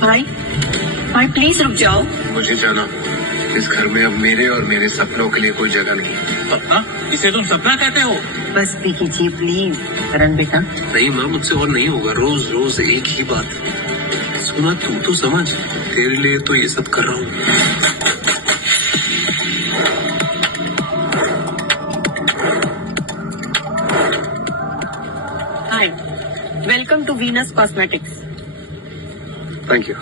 भाई भाई प्लीज रुक जाओ। मुझे जाना, इस घर में अब मेरे और मेरे सपनों के लिए कोई जगह नहीं। सपना? इसे तुम सपना कहते हो? बस भी कीजिए प्लीज करण बेटा। नहीं माँ, मुझसे और नहीं होगा। रोज रोज एक ही बात। सुना, तू तो समझ, तेरे लिए तो ये सब कर रहा हूँ। Hi, welcome to Venus cosmetics. Thank you.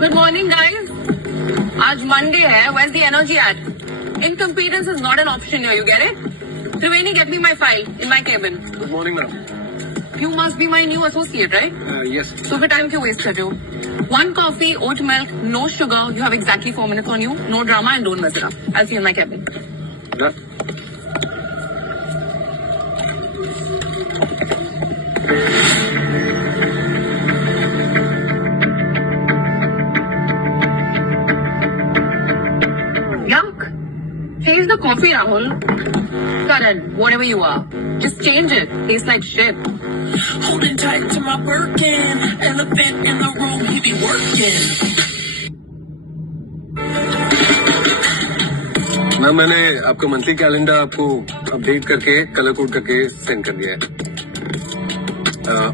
Good morning, guys. आज Monday है. Where's the energy at? Incompetence is not an option here. You get it? Triveni, get me my file in my cabin. Good morning madam. You must be my new associate, right? Yes. So फिर time क्यों waste कर रहे हो? 1 coffee, oat milk, no sugar. You have exactly 4 minutes on you. No drama and don't mess it up. I'll see you in my cabin. Yuck. Change the coffee, Rahul. Karan, whatever you are, just change it. Tastes like shit. Holding tight to my Birkin, elephant in the room, he be working. Ma'am, मैंने आपका monthly calendar आपको update करके colour code करके send कर दिया है।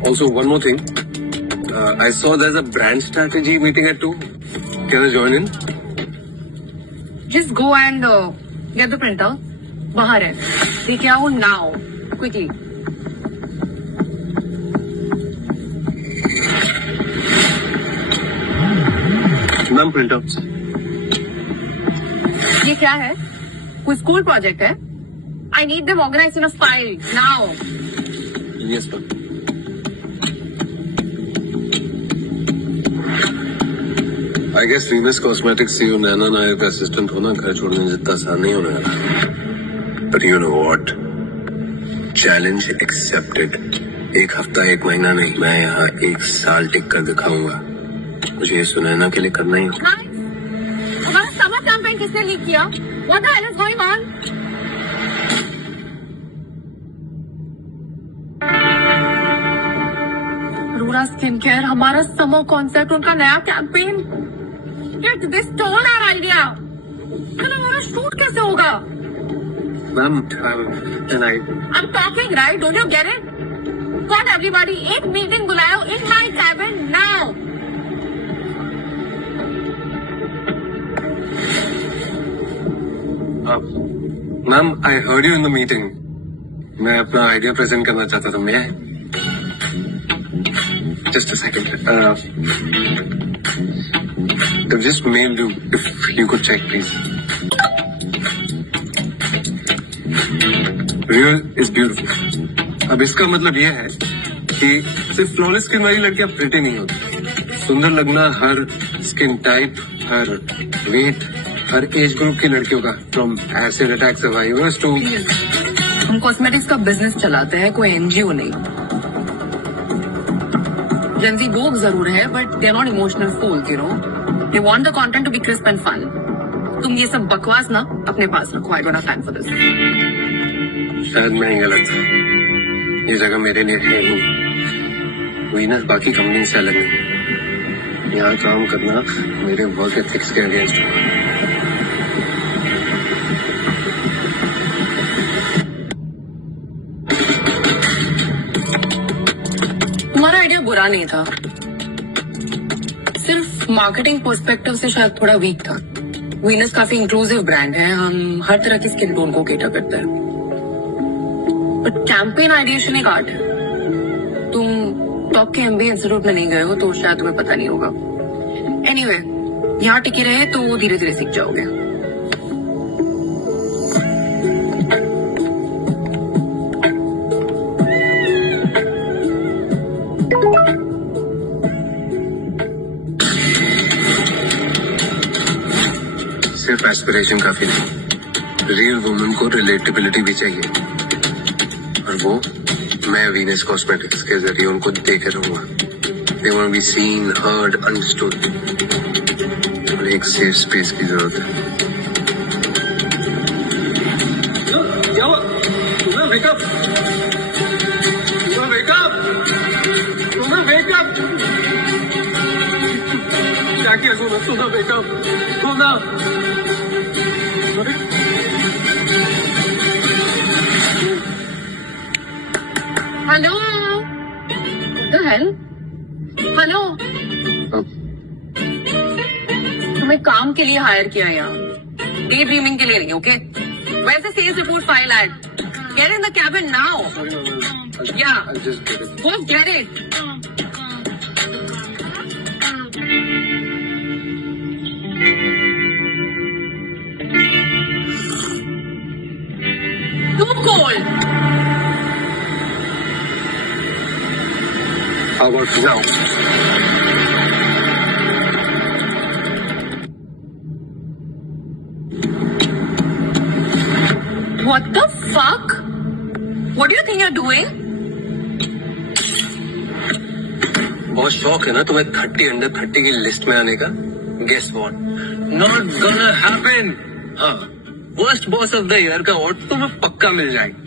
Also one more thing, I saw there is a brand strategy meeting at 2। Can I join in? Just go and get the printer. बाहर है. लेके आओ now, quickly. Ma'am, print out. ये क्या है? कोई स्कूल प्रोजेक्ट है? I need them organized in a file now. Yes ma'am. I guess Venus cosmetics CEO Naina Nair का असिस्टेंट होना घर छोड़ने जितना आसान नहीं होने वाला। But you know what, challenge accepted. एक हफ्ता, एक महीना नहीं, मैं यहाँ 1 साल टिक कर दिखाऊंगा। मुझे ये सुनैना के लिए करना ही होगा। Guys, हमारा समर कैंपेन किसने लीक किया? What the hell is going on? Arora skin care, हमारा समर कॉन्सेप्ट, उनका नया campaign. Yet they stole our idea. फिर हमारा शूट कैसे होगा? Ma'am, I'm talking, right? Don't you get it? God, everybody, एक मीटिंग बुलाओ in my cabin now. Ma'am, I heard you in the meeting. मैं अपना आइडिया प्रेजेंट करना चाहता था। मैं just a second. I've just mailed you. If you could check, please. Real is beautiful. अब इसका मतलब यह है कि सिर्फ फ्लॉलेस स्किन वाली लड़कियां प्रिटी नहीं होती। सुंदर लगना हर स्किन टाइप, हर वेट, हर एज ग्रुप की लड़कियों का, from acid attack survivors too. हम कॉस्मेटिक्स का बिजनेस चलाते हैं, कोई एनजीओ नहीं। जेंजी लोग जरूर है, but they are not emotional fools, you know. They want the content to be crisp and fun. तुम ये सब बकवास ना अपने पास रखो। I don't have time for this. शायद मैं ही गलत था। ये जगह मेरे लिए है नहीं। वीनस बाकी कंपनी से अलग नहीं। यहाँ काम करना मेरे वर्क एथिक्स के अगेंस्ट है। तुम्हारा आइडिया बुरा नहीं था, सिर्फ मार्केटिंग पर्सपेक्टिव से शायद थोड़ा वीक था। वीनस काफी इंक्लूसिव ब्रांड है, हम हर तरह की स्किन टोन को केटर करते हैं। बट कैंपेन आइडिएशन एक आर्ट है। तुम टॉप के एमबीए इंस्टीट्यूट में नहीं गए हो तो शायद तुम्हें पता नहीं होगा। एनीवे, यहाँ टिके रहे तो धीरे धीरे सीख जाओगे। सिर्फ एस्पिरेशन काफी नहीं, रियल वुमन को रिलेटेबिलिटी भी चाहिए, और वो मैं वीनस कॉस्मेटिक्स के जरिए उनको देके रहूंगा। They want to be seen, heard, understood. और एक सेफ स्पेस की जरूरत है। क्या हुआ? wake up. Sona, wake up. Sona, wake up. क्या किया सोना? सोना, wake up. सोना. हेलो द हेल हेलो तुम्हें काम के लिए हायर किया है यहाँ, डे ड्रीमिंग के लिए नहीं. ओके, वैसे सेल्स रिपोर्ट फाइल है. Get in the cabin now. या Just get it. go get it. Too cold. How about now? What the fuck? What do you think you're doing? बहुत शौक है ना तुम्हें 30 अंडर 30 की लिस्ट में आने का. Guess what? Not gonna happen. हाँ, worst boss of the year का अवार्ड तुम्हें पक्का मिल जाएगा.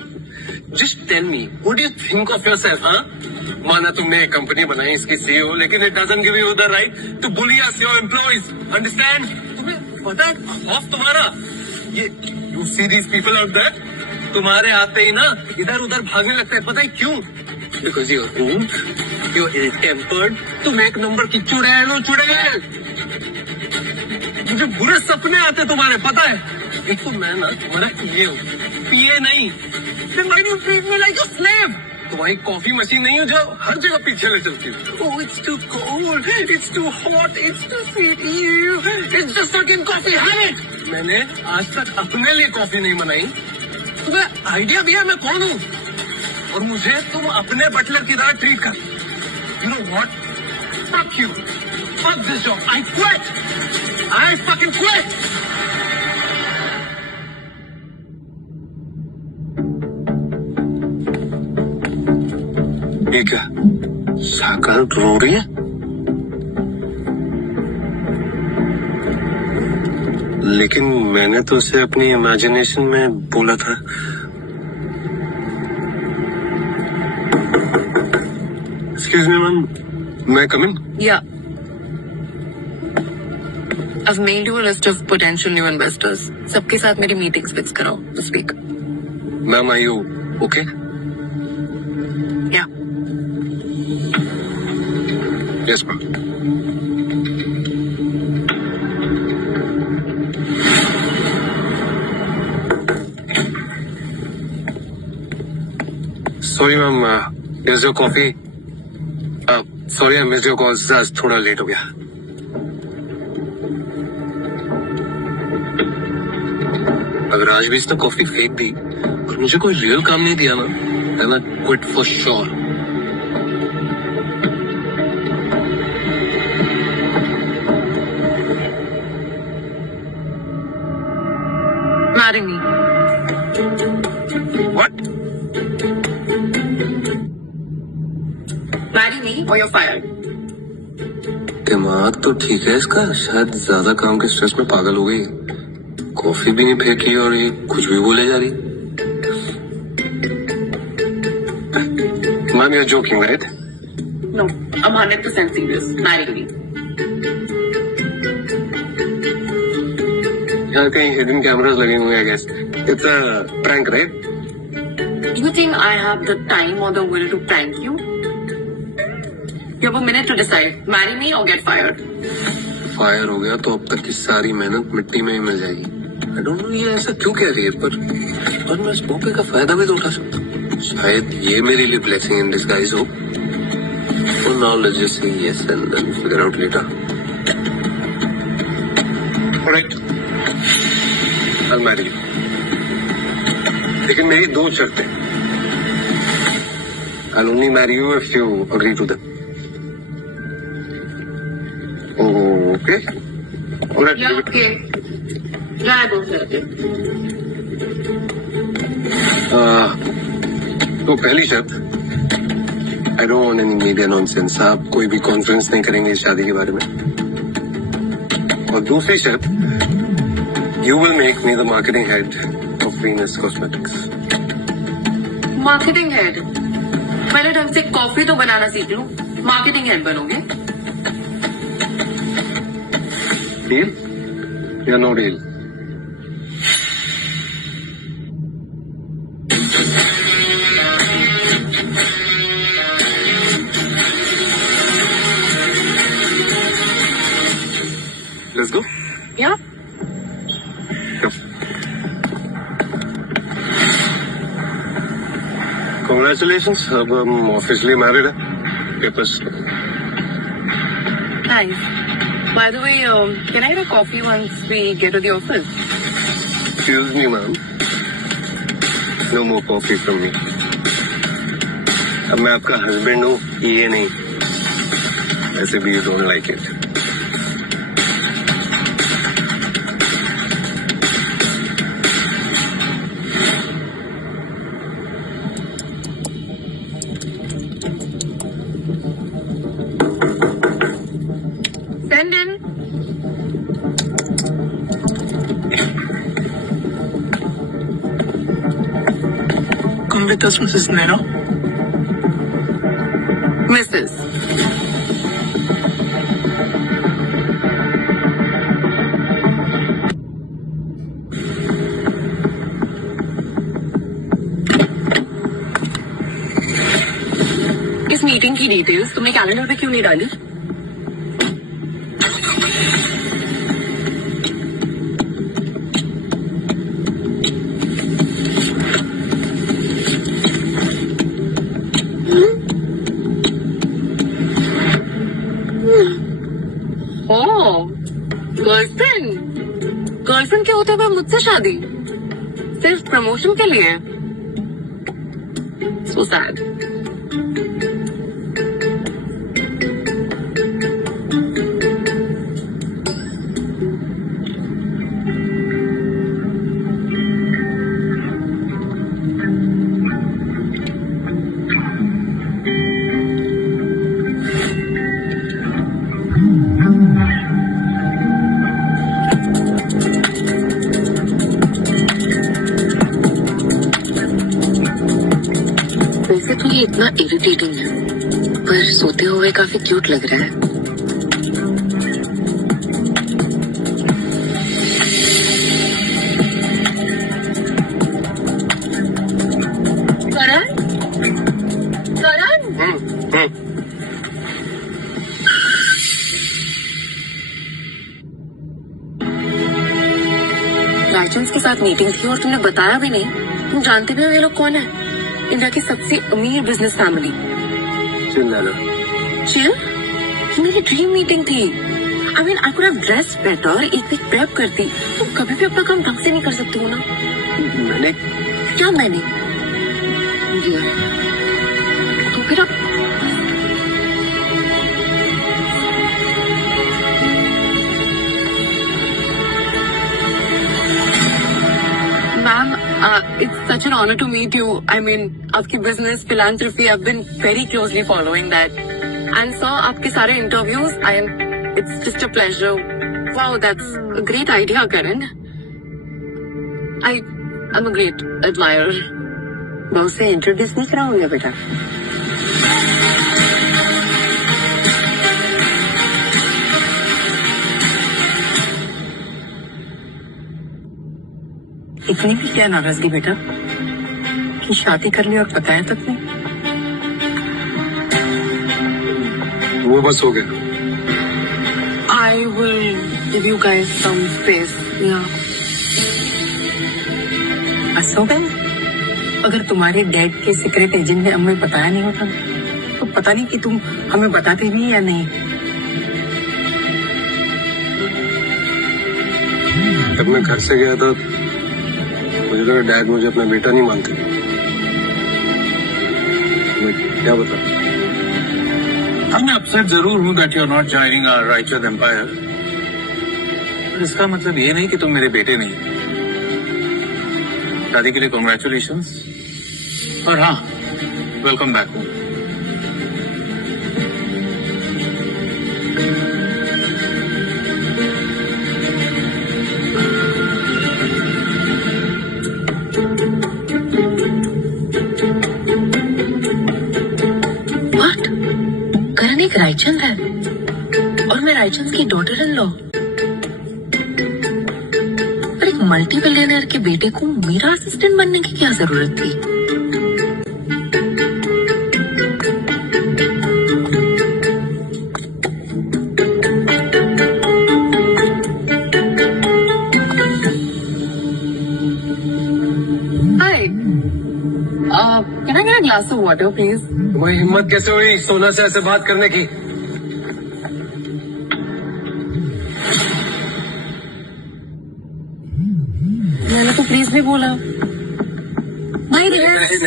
Just tell me, what do you think of yourself? हाँ, माना तुमने एक कंपनी बनाई, इसकी सीईओ, लेकिन it doesn't give you the right to bully us your employees. Understand? तुम्हें पता है खौफ तुम्हारा ये, you see these people out there, तुम्हारे आते ही ना इधर उधर भागने लगते हैं. पता है क्यों? Because you're rude, you're ill tempered, तुम एक नंबर की चुड़ैल हो. चुड़ैल, मुझे बुरे सपने आते तुम्हारे, पता है. एक तो मैं ना तुम्हारा पीए हूँ, पीए नहीं. Then why do you treat me like a slave? तुम्हारी कॉफी मशीन नहीं हो जो हर जगह पीछे ले चलती है. Oh, it's too cold, it's too hot, it's too sweet. It's just fucking coffee, have it. मैंने आज तक अपने लिए कॉफी नहीं बनाई. तुम्हें आइडिया भी है मैं कौन हूँ, और मुझे तुम अपने बटलर की तरह ट्रीट कर. You know what? Fuck you. Fuck this job. I quit. I fucking quit. ये क्या? साकार रो रही है? लेकिन मैंने तो उसे अपनी इमेजिनेशन में बोला था. एक्सक्यूज मी मैम, मैं कम इन? Yeah. I've mailed you a list of potential new investors. सबके साथ मेरी मीटिंग्स फिक्स कराओ this week. Ma'am, are you okay? Yeah. Yes ma'am. Sorry ma'am, here's your coffee. Sorry I missed your calls, आज थोड़ा लेट हो गया. अगर आज भी इसने कॉफी फेंक दी और मुझे कोई रियल काम नहीं दिया ना, then I quit for sure. Marry me. What? Marry me or you're fired. दिमाग तो ठीक है इसका, शायद ज्यादा काम के स्ट्रेस में पागल हो गई. कॉफी भी नहीं फेंकी और ये कुछ भी बोले जा रही. Ma'am, you're joking, right? No, I'm 100% serious. Marry me. यहाँ कहीं हिडन कैमरास लगे हुए हैं, I guess. It's a prank, right? Do you think I have the time or the will to prank you? You have a minute to decide. Marry me or get fired. Fire हो गया तो अब तक की सारी मेहनत मिट्टी में ही मिल जाएगी. आई डोंट नो ये ऐसा क्यों कह रही है, पर मैं इस मौके का फायदा भी तो उठा सकता हूँ. शायद ये मेरे लिए ब्लेसिंग इन डिस्गाइज हो. So now let's just say yes and then figure out later. Alright, I'll marry you. लेकिन मेरी दो शर्तें. I'll only marry you if you agree to them. Okay? Alright. Yeah, okay. Yeah, I go for it. तो पहली शर्त, I don't want any media nonsense. आप कोई भी कॉन्फ्रेंस नहीं करेंगे इस शादी के बारे में. और दूसरी शर्त, you will make me the marketing head of Venus cosmetics. Marketing head. पहले ढंग से कॉफी तो बनाना सीख लूं, मार्केटिंग हेड बनोगे। डील या नो डील? Let's go. या Congratulations, अब हम ऑफिशियली मैरिड है। Papers. nice. By the way, can I get a coffee once we get to the office? Excuse me, ma'am. No more coffee from me. अब मैं आपका हस्बैंड हूँ, ये नहीं। ऐसे भी you don't like it. Send in. Come with us, Mrs. Nero. Mrs. इस मीटिंग की डिटेल्स तुमने कैलेंडर पे क्यों नहीं डाली? गर्लफ्रेंड के होते हुए मुझसे शादी सिर्फ प्रमोशन के लिए? So sad. वैसे तो ये इतना इरिटेटिंग है, पर सोते हुए काफी क्यूट लग रहा है। करण, करण, राजन्स के साथ मीटिंग थी और तुमने बताया भी नहीं। तुम जानते भी हो ये लोग कौन है? इंडिया की सबसे अमीर बिजनेस फैमिली। चिल? मेरी ड्रीम मीटिंग थी। I mean I could have dressed better, एक वीक प्रेप करती। तुम कभी भी अपना काम ढंग से नहीं कर सकते हो ना? मैंने क्या मैंने? तो फिर आप ma'am, it's such an honor to meet you. I mean, आपकी business philanthropy, I've been very closely following that. And saw आपके सारे interviews. It's just a pleasure. Wow, that's a great idea, Karan. I'm a great admirer. मैं उससे introduce नहीं कराऊंगा बेटा। इतनी भी क्या नाराजगी बेटा कि शादी कर ली और बताया तक नहीं? वो बस हो गया। I will give you guys some space. Yeah. असोबे, अगर तुम्हारे डैड के सीक्रेट एजेंट ने हमें बताया नहीं होता तो पता नहीं कि तुम हमें बताते भी या नहीं। जब मैं घर से गया था मुझे लगा डैड मुझे अपना बेटा नहीं मानते। मैं क्या बता? अब मैं अपसेट जरूर हूँ that you are not joining our राइचस एम्पायर, पर इसका मतलब ये नहीं कि तुम मेरे बेटे नहीं। शादी के लिए कॉन्ग्रेचुलेशंस, और हाँ, वेलकम बैक होम। एक रायचंद है और मैं रायचंद की डॉटर इन लॉ। पर एक मल्टी बिलियनर के बेटे को मेरा असिस्टेंट बनने की क्या जरूरत थी? Hi. Can I get a glass of water, please? तुम्हारी हिम्मत कैसे हुई सोना से ऐसे बात करने की? मैंने तो प्लीज भी बोला। भाई रिलैक्स,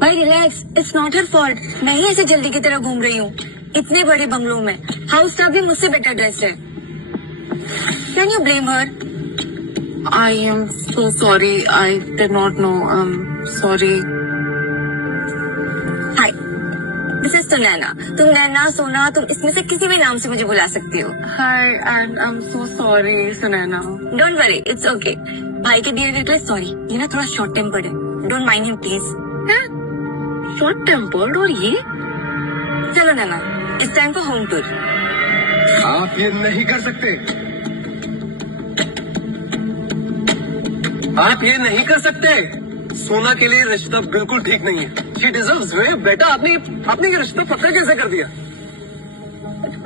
भाई relax, it's not her fault. मैं ही ऐसे जल्दी की तरह घूम रही हूँ इतने बड़े बंगलों में। हाउस स्टाफ भी मुझसे बेटर ड्रेस है। Can you blame her? I am so sorry. I did not know. Sorry. Hi, this is Sunaina. तुम नैना, सोना, तुम इसमें से किसी भी नाम से मुझे बुला सकती हो। Hi, and I'm so sorry, Sunaina. Don't worry, it's okay. भाई के बिहेवियर के लिए सॉरी। ये ना थोड़ा शॉर्ट टेम्पर्ड है। Don't mind him please. Short tempered और ये? चलो Naina, it's time for home tour. आप ये नहीं कर सकते। आप ये नहीं कर सकते। सोना के लिए रिश्ता बिल्कुल ठीक नहीं है। शी डिजर्व्स वे बेटा। आपने ये रिश्ता पता कैसे कर दिया?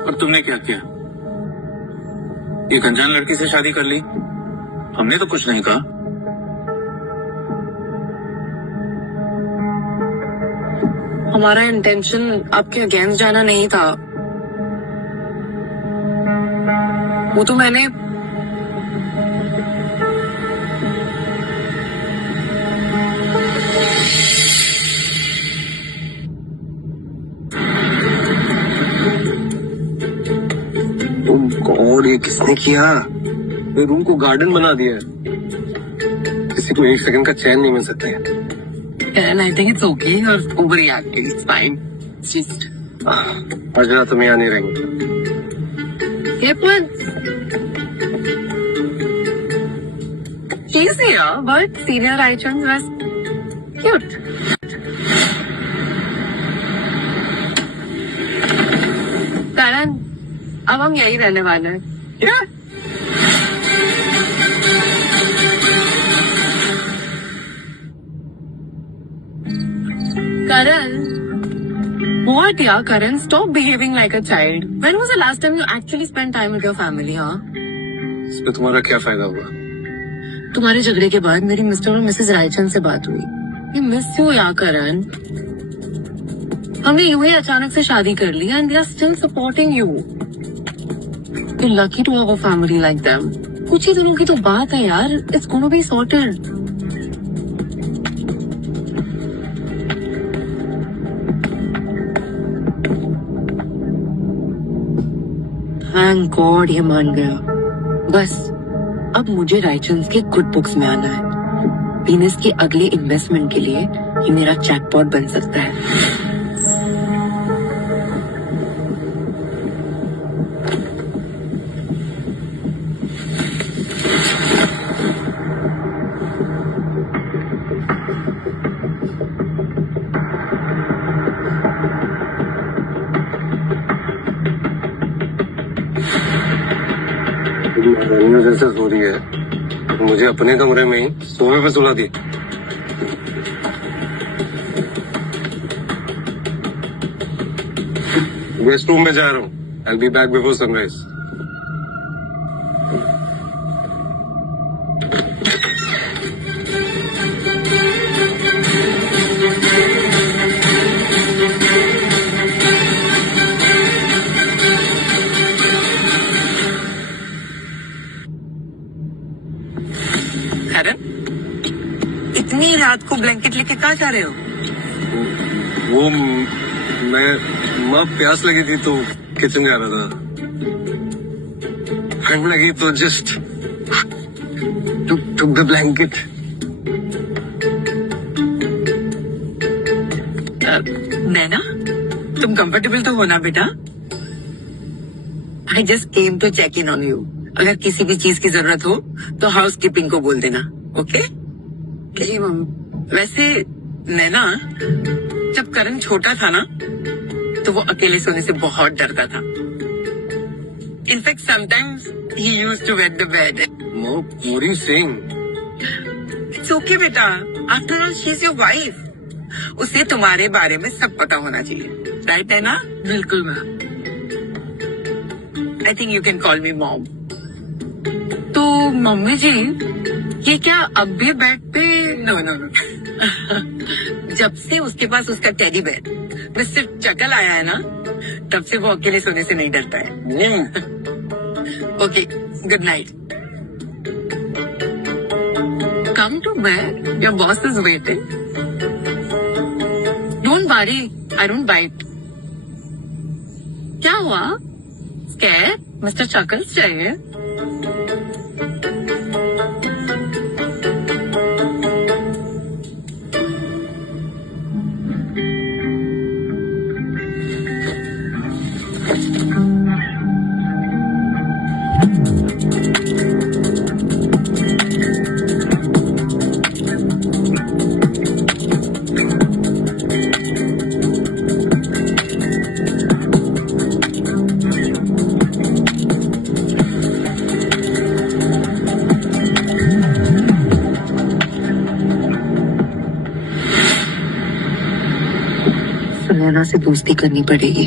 और तुमने क्या किया? एक अनजान लड़की से शादी कर ली? हमने तो कुछ नहीं कहा। हमारा इंटेंशन आपके अगेंस्ट जाना नहीं था। वो तो मैंने और ये किसने किया? ये रूम को गार्डन बना दिया है। किसी को एक सेकंड का चैन नहीं मिल सकता है। I think it's okay. You're overreacting. It's fine. It's just. अर्चना तुम यहाँ नहीं रहेंगे। Yeah, but she's here, but senior Raichand was cute. Karan, अब हम यही रहने वाले हैं। Yeah. Karan, what, yeah, Karan? Stop behaving like a child. When was the last time you actually spent time with your family, हाँ? इसमें तुम्हारा क्या फायदा हुआ? तुम्हारे झगड़े के बाद मेरी मिस्टर और मिसेस रायचंद से बात हुई। ये मिस यू या करण। हमने यूं ही अचानक से शादी कर ली and they are still supporting you. You lucky to have a family like them. कुछ ही दिनों की तो बात है यार। It's gonna be sorted. Thank God ये मान गया। बस अब मुझे रायचंद के गुड बुक्स में आना है। वीनस के अगले इन्वेस्टमेंट के लिए ये मेरा जैकपॉट बन सकता है। महारानियों जैसे सो रही है तो मुझे अपने कमरे में ही सोफे पे सुला दिया। गेस्ट रूम में जा रहा हूँ। I'll be back before sunrise. करण, इतनी रात को ब्लैंकेट लेके कहाँ जा रहे हो? वो मैं माँ प्यास लगी थी तो किचन जा रहा था। ठंड लगी तो just took the blanket. Naina, तुम कंफर्टेबल तो हो ना बेटा? I just came to check in on you. अगर किसी भी चीज की जरूरत हो तो हाउस कीपिंग को बोल देना, ओके? जी मम्मी। वैसे नैना, जब करण छोटा था ना तो वो अकेले सोने से बहुत डरता था. In fact sometimes he used to wet the bed. Mom, what are you saying? It's okay बेटा, after all she is your wife. उसे तुम्हारे बारे में सब पता होना चाहिए, राइट है ना? बिल्कुल ma'am. I think you can call me mom. तो मम्मी जी, ये क्या अब भी बेड पे? No no no. जब से उसके पास उसका टेडी बेयर मिस्टर चकल आया है ना, तब से वो अकेले सोने से नहीं डरता है. Okay, good night. Come to bed, your boss is waiting. Don't worry, I don't bite. क्या हुआ? स्कैर? मिस्टर चकल्स चाहिए? सुनैना से दोस्ती करनी पड़ेगी.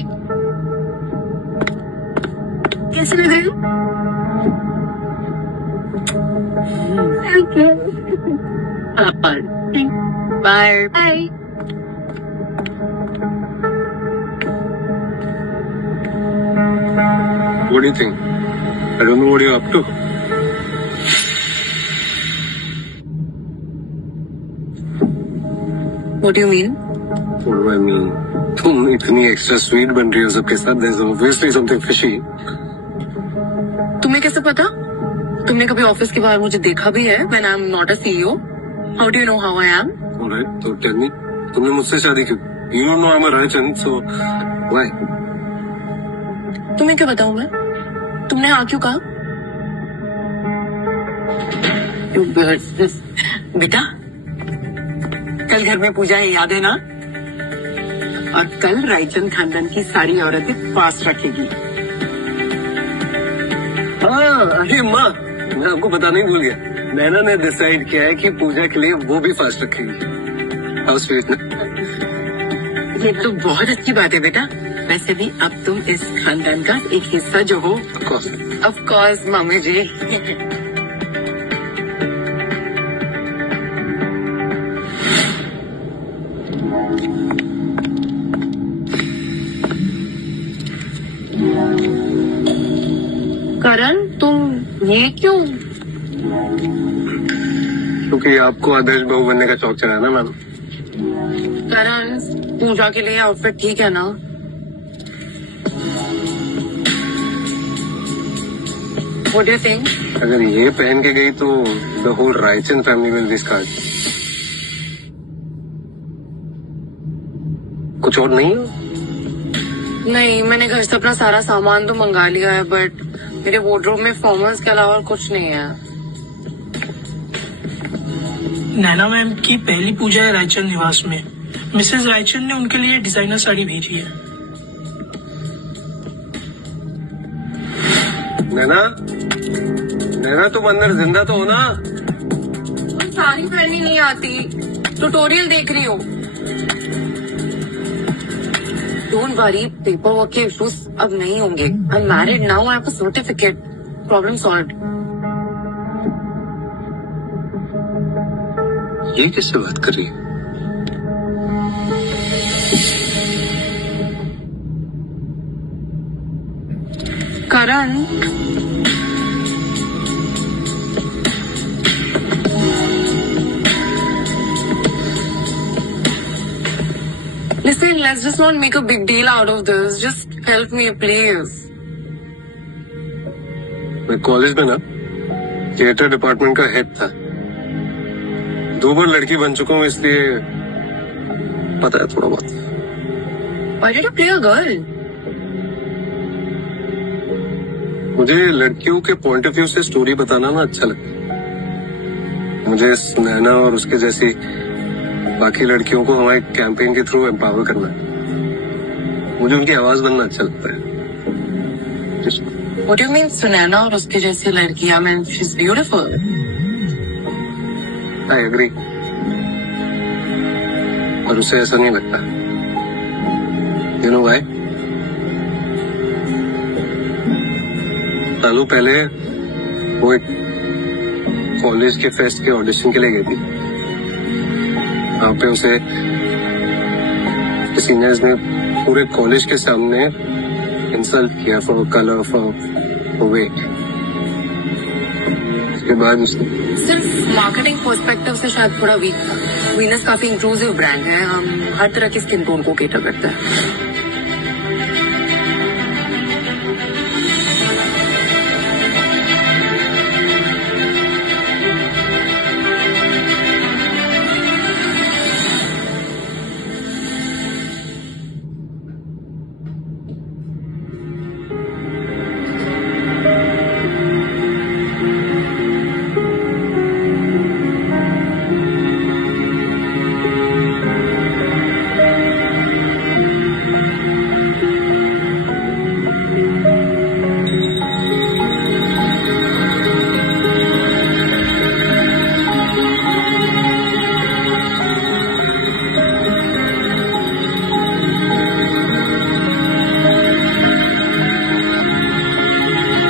कैसे लग रही हो? Bye. Bye. What do you think? I don't know what you're up to. What do you mean? What do I mean? तुम इतनी एक्स्ट्रा स्वीट बन रही हो सबके साथ. There's obviously something fishy. तुम्हें कैसे पता? तुमने कभी ऑफिस के बाहर मुझे देखा भी है? When I'm not a CEO. How do you know how I am? Alright, तो tell me, तुमने मुझसे शादी क्यों? You don't know I'm a Raichand, so why? तुम्हें क्या बताऊं मैं? तुमने हाँ क्यों कहा? बेटा, कल घर में पूजा है, याद है ना? और कल रायचंद खानदान की सारी औरतें फास्ट रखेगी. हाँ, अरे माँ, मैं आपको बताना ही भूल गया. नैना ने डिसाइड किया है कि पूजा के लिए वो भी फास्ट रखेगी. हाउ स्वीट ना? ये तो बहुत अच्छी बात है बेटा. वैसे भी अब तुम इस खानदान का एक हिस्सा जो हो. Of course. Of course mummy ji. Karan, तुम ये क्यों? क्योंकि आपको आदर्श बहू बनने का शौक चढ़ा ना मैम. करण, पूजा के लिए आउटफिट ठीक है ना? What do you think? अगर ये पहन के गई तो the whole Raichand family will be scared. कुछ और नहीं है? नहीं, मैंने घर से अपना सारा सामान तो मंगा लिया है, बट मेरे वार्डरोब में फॉर्मल्स के अलावा कुछ नहीं है. नैना मैम की पहली पूजा है रायचंद निवास में. मिसेस रायचंद ने उनके लिए डिजाइनर साड़ी भेजी है. नैना, नैना तुम अंदर जिंदा तो हो ना? साड़ी पहननी नहीं आती, ट्यूटोरियल देख रही हूँ. डोंट वरी, पेपर वर्क के इश्यूज अब नहीं होंगे. I am married now, I have a certificate. Problem solved. ये किससे बात कर रही है? करण, listen, let's just not make a big deal out of this. Just help me, please. मैं कॉलेज में ना थिएटर डिपार्टमेंट का हेड था. 2 बार लड़की बन चुका हूँ, इसलिए पता है थोड़ा बहुत. Why did you play a girl? मुझे लड़कियों के पॉइंट ऑफ व्यू से स्टोरी बताना ना अच्छा लगता है. मुझे इस नैना और उसके जैसी बाकी लड़कियों को हमारे कैंपेन के थ्रू एम्पावर करना है. मुझे उनकी आवाज बनना अच्छा लगता है। What do you mean Sunaina और उसके जैसी लड़की? I mean she's beautiful. I agree। और उसे ऐसा नहीं लगता। You know why? सालों पहले वो एक कॉलेज के फेस्ट के ऑडिशन के लिए गई थी। वहाँ पे उसे सीनियर्स ने पूरे कॉलेज के सामने इंसल्ट किया फॉर कलर फॉर वेट। उसके बाद उसने सिर्फ मार्केटिंग पर्सपेक्टिव से शायद थोड़ा वीक था। वीनस काफी इंक्लूसिव ब्रांड है, हम हर तरह की स्किन टोन को केटर करते हैं।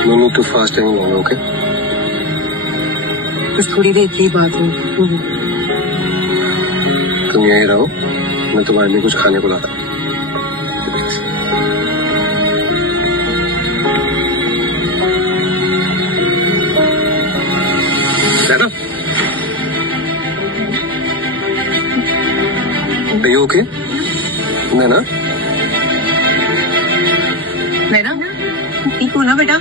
No need to fast any longer, okay? बस थोड़ी देर की बात हो। तुम यहीं रहो, मैं तुम्हारे लिए कुछ खाने को लाता हूँ। नैना, Are you okay? नैना, नैना ठीक हो ना बेटा?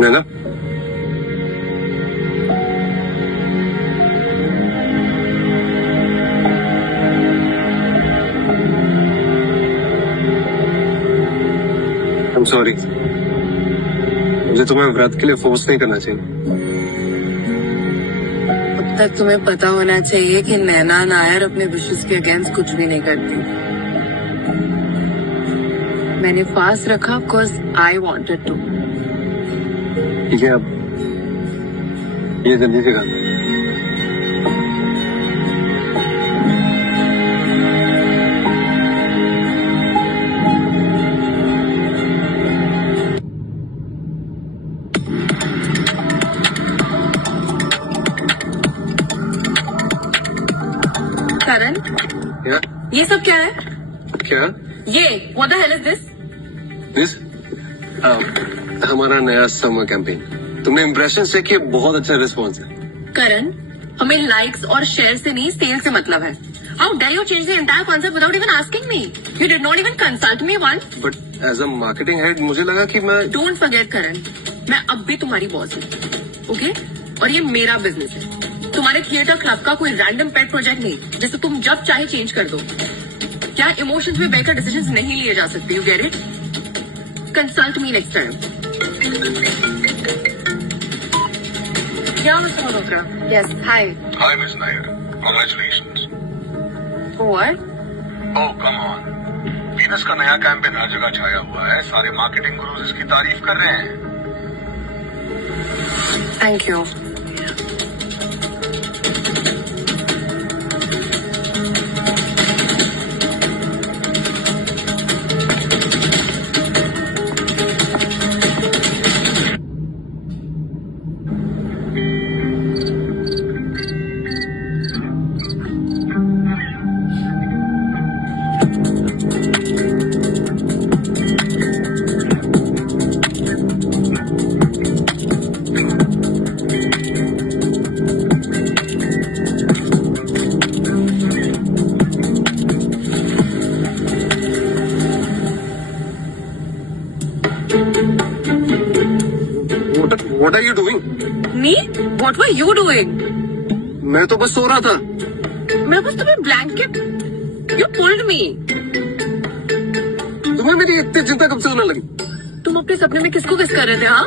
नैना, I'm sorry। मुझे तुम्हें व्रत के लिए फोर्स नहीं करना चाहिए। अब तक तुम्हें पता होना चाहिए कि नैना नायर अपने विशेष के अगेंस्ट कुछ भी नहीं करती। मैंने फास्ट रखा बिकॉज आई वांटेड टू। ठीक है, अब ये जल्दी से खा। करण, क्या? ये सब क्या है? क्या? ये what the hell is this? This हमारा नया समर कैंपेन। तुमने इम्प्रेशन से किया, बहुत अच्छा रिस्पॉन्स है। करण, हमें लाइक्स और शेयर से नहीं सेल से मतलब है। How dare you change the entire concept without even asking me? You did not even consult me once. But as a marketing head मुझे लगा कि मैं डोंट फॉरगेट करण, मैं अब भी तुम्हारी बॉस हूँ, ओके? और ये मेरा बिजनेस है, तुम्हारे थिएटर क्लब का कोई रैंडम पेट प्रोजेक्ट नहीं जिसे तुम जब चाहे चेंज कर दो। क्या इमोशंस में बहकर डिसीजंस नहीं लिए जा सकते? You get it? Consult me next time. क्या mister Malhotra? Yes, hi. Hi, Miss Nair. Congratulations. व्हाट? Oh, come on. वीनस का नया कैंपेन हर जगह छाया हुआ है। सारे मार्केटिंग गुरुज इसकी तारीफ कर रहे हैं। Thank you. What are you doing? Me? What were you doing? मैं तो बस सो रहा था। मैं बस तुम्हें ब्लैंकेट। You pulled me. तुम्हें मेरी इतनी चिंता कब से होने लगी? तुम अपने सपने में किसको किस कर रहे थे? हाँ,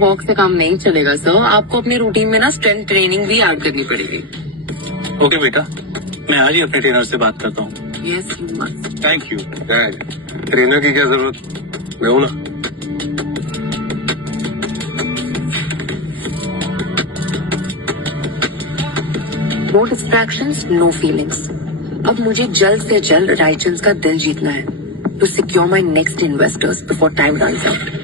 वॉक से काम नहीं चलेगा सर, आपको अपने रूटीन में ना स्ट्रेंथ ट्रेनिंग भी ऐड करनी पड़ेगी। ओके बेटा, मैं आज ही अपने ट्रेनर से बात करता हूँ। Yes you must. Thank you. Dad, trainer की क्या जरूरत, मैं हूं ना। No distractions, no feelings. अब मुझे जल्द से जल्द रायचंद का दिल जीतना है to secure my next investors before time runs out.